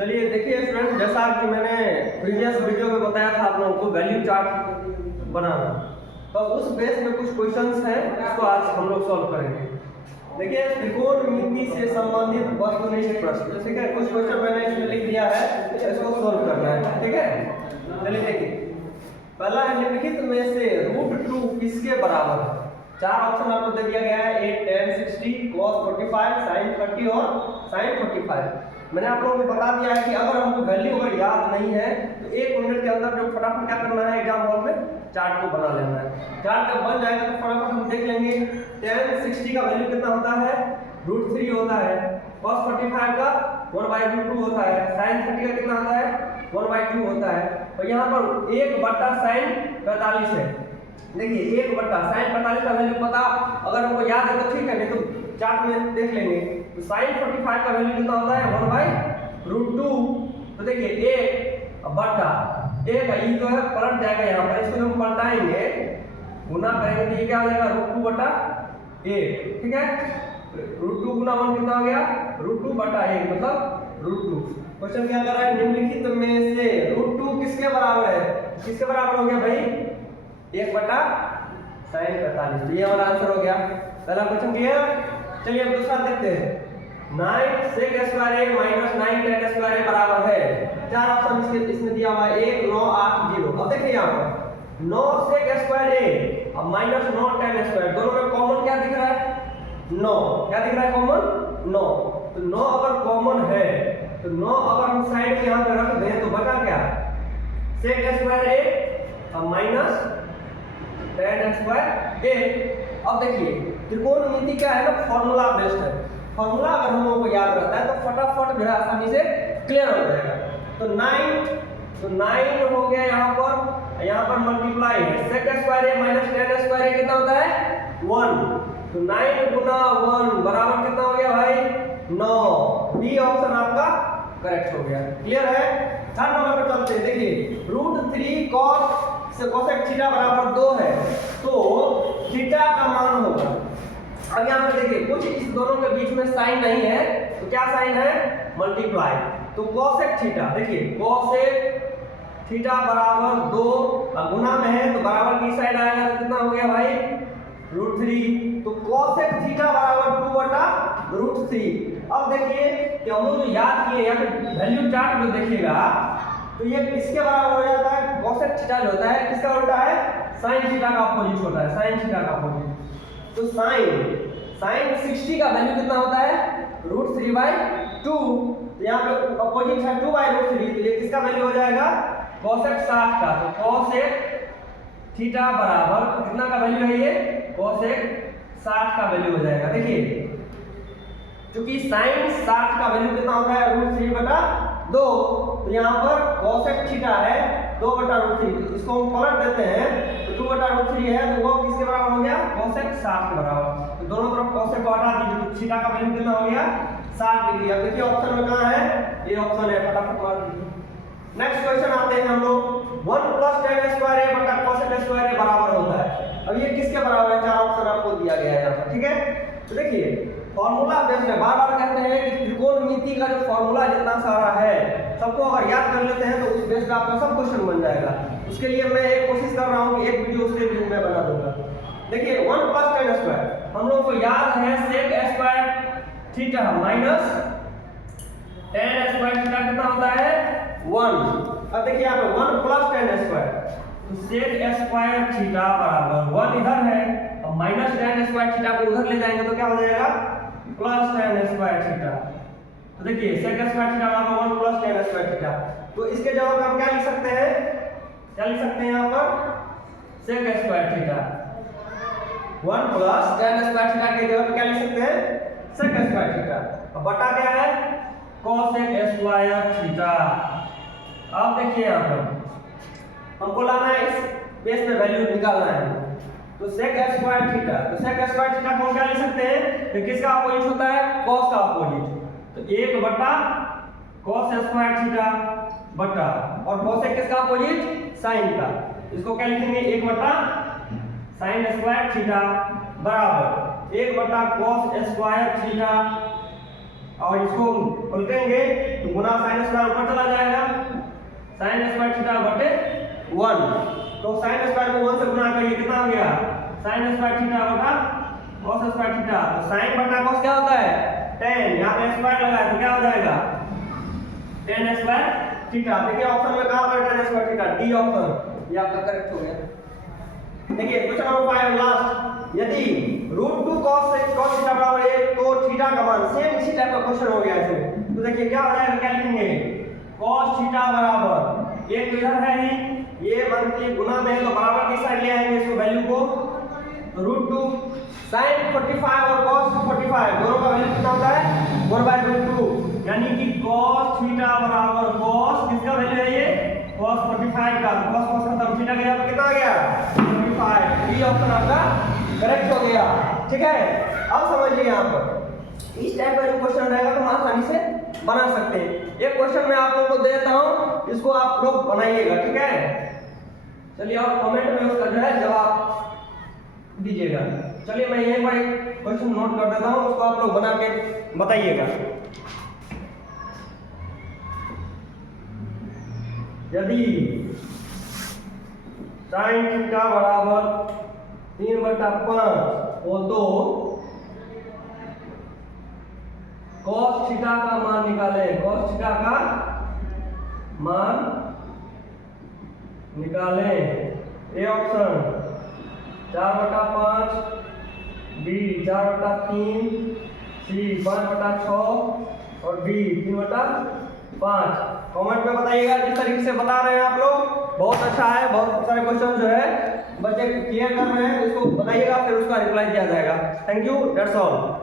चलिए देखिए स्टूडेंट, जैसा कि मैंने प्रीवियस वीडियो में बताया था आप लोगों को वैल्यू चार्ट बनाना, तो उस बेस में कुछ क्वेश्चंस हैं, इसको आज हम लोग सॉल्व करेंगे। देखिए त्रिकोणमिति से संबंधित वस्तुनिष्ठ प्रश्न, ठीक है। कुछ क्वेश्चन मैंने इसमें लिख दिया है, इसको सॉल्व करना है, ठीक है। चलिए देखिए, पहला है निम्नलिखित में से √2 किसके बराबर है। चार ऑप्शन आपको दे दिया गया है, 8, 10, 60, cos 45, sin 30 और sin 45। मैंने आप लोगों को बता दिया है कि अगर हमको वैल्यू अगर याद नहीं है तो 1 मिनट के अंदर जो फटाफट क्या करना है, एग्जाम हॉल में चार्ट को बना लेना है। चार्ट जब बन जाएगा तो फटाफट हम देख लेंगे। 10, 60 का वैल्यू कितना होता है, √3 होता है। cos 45 का 1/√2 होता है। sin 30 का कितना होता है, 1/2 होता है। और यहाँ पर 1/sin 45 है। देखिए 1/sin 45 का वैल्यू पता अगर हमको याद है तो ठीक है, नहीं तो चार्ट में देख लेंगे। तो sin 45 का वैल्यू कितना होता है, 1/√2। तो देखिए 1/1 का ये जो है पलट जाएगा, यहाँ पर इसको हम पलटाएंगे, गुना करेंगे तो ये क्या हो जाएगा, √2/1, ठीक है। √2 गुना 1 कितना हो गया, √2/1 मतलब √2। क्वेश्चन क्या कर रहा है, निम्नलिखित में से √2 किसके बराबर है। किसके बराबर हो गया भाई, 1/sin 45। तो ये हमारा आंसर हो गया। पहला क्वेश्चन क्लियर। चलिए अब दूसरा देखते हैं। 9 sec square a minus 9 tan square a बराबर है। चार ऑप्शन इसमें दिया हुआ है, 1, 9, 8, 0। अब देखिए यहाँ पर 9 sec स्क्वायर a और माइनस 9 tan स्क्वायर, दोनों में कॉमन क्या दिख रहा है, 9। क्या दिख रहा है, कॉमन 9। तो 9 अगर कॉमन है तो 9 अगर हम साइड में यहाँ पे रख दें तो बचा क्या, sec स्क्वायर a और माइनस tan स्क्वायर a। अब देखिए त्रिकोणमिति क्या है ना, फॉर्मूला बेस्ड है। फॉर्मूला अगर हम लोगों को याद रहता है तो फटाफट जो है आसानी से क्लियर हो जाएगा। तो 9 हो गया यहाँ पर मल्टीप्लाई है, sec square a minus tan square a कितना होता है, 1। तो 9 गुना 1 बराबर कितना हो गया भाई, 9। बी ऑप्शन आपका करेक्ट हो गया। क्लियर है। थर्ड नंबर पर चलते हैं। देखिए √3 cos cosec थीटा बराबर 2 है, तो थीटा का मान होगा। अब यहाँ पे देखिए कुछ इस दोनों के बीच में साइन नहीं है, तो क्या साइन है, मल्टीप्लाई। तो cosec थीटा, देखिए cosec थीटा बराबर 2 और गुना में है तो बराबर की साइड आएगा तो कितना हो गया भाई, √3। तो cosec थीटा बराबर 2/√3। अब देखिए कि हम लोग जो याद किए यहाँ पे वैल्यू चार्ट जो देखिएगा तो ये किसके बराबर हो जाता है, cosec थीटा जो होता है किसका उल्टा है, sin थीटा का अपोजिट होता है, sin थीटा का अपोजिट। तो sin 60 का वैल्यू कितना होता है, √3/2। तो यहाँ पे अपोजिट है 2/√3, तो ये किसका वैल्यू हो जाएगा, cosec 60 का। तो cosec थीटा बराबर कितना का वैल्यू है, ये cosec 60 का वैल्यू हो जाएगा। देखिए क्योंकि sin 60 का वैल्यू कितना होता है, √3/2। तो यहाँ पर cosec थीटा है 2/√3, इसको हम पलट देते हैं तो 2/√3 है, तो वो किसके बराबर हो गया, cosec 60 के बराबर। तो दोनों तरफ cosec को हटा दीजिए तो थीटा का वैल्यू कितना हो गया, 60 डिग्री। अब देखिए ऑप्शन में कहाँ है, ये ऑप्शन है, फटाफट मार दीजिए। नेक्स्ट क्वेश्चन आते हैं हम लोग। 1 + tan स्क्वायर a बटा cosec स्क्वायर a बराबर होता है। अब ये किसके बराबर है, चार ऑप्शन आपको दिया गया है यहाँ पर, ठीक है। तो देखिए फॉर्मूला बेस्ड है, बार बार कहते हैं कि त्रिकोणमिति का जो फॉर्मूला जितना सारा है सबको अगर याद कर लेते हैं तो उस बेस पे आपका सब क्वेश्चन बन जाएगा। उसके लिए मैं एक कोशिश कर रहा हूँ कि एक वीडियो उसके लिए मैं बना दूंगा। देखिए 1 + tan स्क्वायर हम लोग को याद है, sec square theta minus tan square theta कितना होता है, 1। अब देखिए यहाँ पे 1 + tan स्क्वायर, तो sec स्क्वायर थीटा बराबर 1 इधर है और माइनस tan स्क्वायर थीटा को उधर ले जाएंगे तो क्या हो जाएगा, प्लस tan स्क्वायर थीटा। तो देखिए sec स्क्वायर थीटा बराबर 1 + tan स्क्वायर थीटा। तो इसके जवाब में हम क्या लिख सकते हैं, क्या लिख सकते हैं यहाँ पर, sec square theta 1 + tan square theta के जगह पे क्या लिख सकते हैं, sec स्क्वायर थीटा। अब बटा क्या है, cosec स्क्वायर थीटा। अब देखिए यहाँ पर हमको लाना है, इस बेस में वैल्यू निकालना है। तो sec स्क्वायर थीटा, तो sec स्क्वायर थीटा को क्या लिख सकते हैं, तो किसका अपोजिट होता है, cos का अपोजिट। तो 1/cos स्क्वायर थीटा बटा, और cosec किसका अपोजिट, sin का। इसको क्या लिखेंगे, 1/sin स्क्वायर थीटा बराबर 1/cos स्क्वायर थीटा। और इसको उल्टेंगे तो गुना sin स्क्वायर ऊपर चला जाएगा, sin स्क्वायर थीटा बटे 1। तो sin स्क्वायर को 1 से गुना करिए, कितना हो गया sin स्क्वायर थीटा बटा cos स्क्वायर थीटा। तो sin बटा cos क्या होता है 10, यहाँ पे स्क्वायर लगा है तो क्या हो जाएगा tan स्क्वायर थीटा। देखिए ऑप्शन में कहां पर tan square theta, D option, ये आपका करेक्ट हो गया। देखिए क्वेश्चन नंबर 5 लास्ट, यदि √2 cos थीटा बराबर 1 तो थीटा का मान, सेम इसी टाइप का क्वेश्चन हो गया इसमें। तो देखिए क्या हो जाएगा, क्या लिखेंगे cos थीटा बराबर, एक तो इधर है ही, ये मान के गुना में है तो बराबर की साइड ले आएंगे इसको वैल्यू को, √2 sin 45 और cos 45 दोनों का वैल्यू कितना होता है 1/√2, यानी कि cos थीटा बराबर cos किसका वैल्यू है ये cos 45 का, cos खत्म, थीटा गया तो कितना आ गया 45। ये ऑप्शन आपका करेक्ट हो गया। ठीक है, अब समझिए यहाँ पर इस टाइप का जो क्वेश्चन रहेगा तो हम आसानी से बना सकते हैं। एक क्वेश्चन मैं आप लोगों को दे देता हूँ, इसको आप लोग बनाइएगा। ठीक है, चलिए और कमेंट में उसका जो है जवाब दीजिएगा। चलिए मैं यहीं पर एक क्वेश्चन नोट कर देता हूँ, उसको आप लोग बना के बताइएगा। यदि sin थीटा बराबर 3/5 हो तो cos थीटा का मान निकालें, cos थीटा का मान निकालें। ए ऑप्शन 4/5, बी 4/3, सी 5/6 और डी 3/5। कमेंट में बताइएगा जिस तरीके से बता रहे हैं आप लोग, बहुत अच्छा है। बहुत सारे क्वेश्चन जो है बच्चे क्लियर कर रहे हैं, इसको बताइएगा, फिर उसका रिप्लाई दिया जाएगा। Thank you, that's all.